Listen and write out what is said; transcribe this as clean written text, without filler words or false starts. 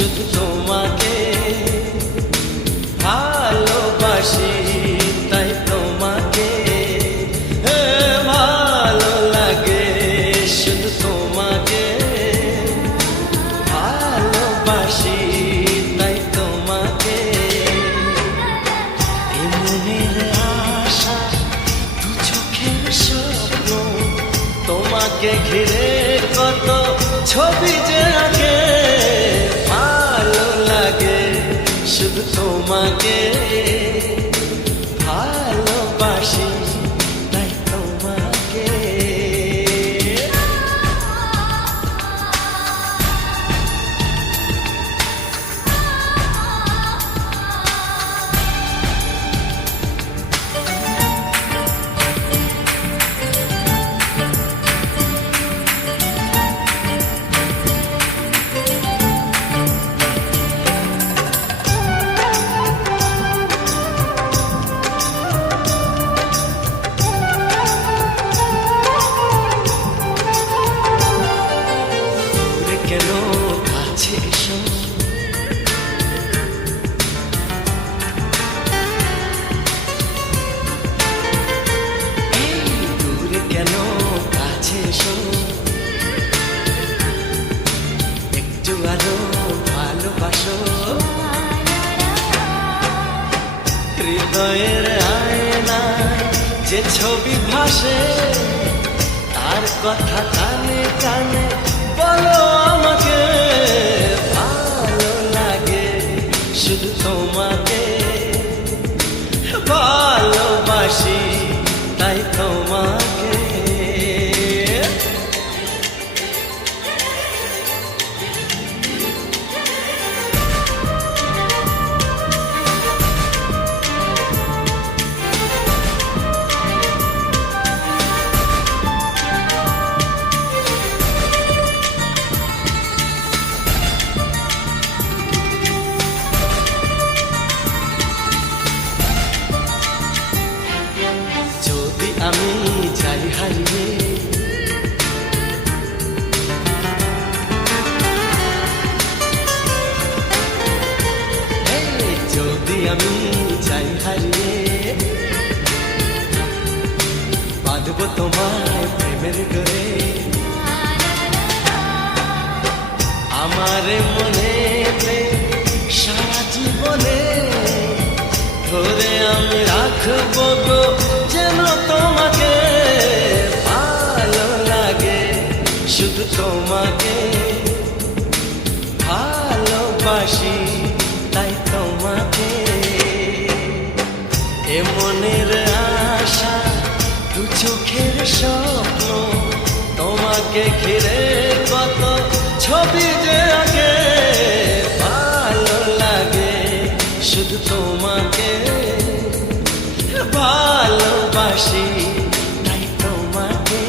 শুধু তোমাকে ভালোবাসি, তাই তোমাকে ভালো লাগে, শুধু তোমাকে ভালোবাসি, তাই তোমাকে। এ মনের আশা, দু চোখের স্বপ্ন, তোমাকে ঘিরে কত ছবি যে আঁকে, ভালো লাগে, শুধু তোমাকে ভালোবাসি, তাই তোমাকে। কেন কাছে এসো, দূরে কেন কাছে এসো, একটু আরো ভালোবাসো। হৃদয়ের আয়নায় যে ছবি ভাসে, তার কথা কানে কানে বলো আমাকে, ভালো লাগে, শুধু তোমাকে ভালোবাসি, তাই তোমাকে। আমি যাই হারিয়ে, যদি আমি যাই হারিয়ে, বাঁধবো তোমায় প্রেমের ডোরে, আমার মনে সারা জীবনে ধরে আমি রাখবো গো, যেন তোমাকে ভালো লাগে, শুধু তোমাকে ভালোবাসি, তাই তোমাকে। এ মনের আশা, দু চোখের স্বপ্ন, তোমাকে ঘিরে কত ছবি যে আঁকে, ভালো লাগে, শুধু তোমাকে ভালোবাসি, তাই তোমাকে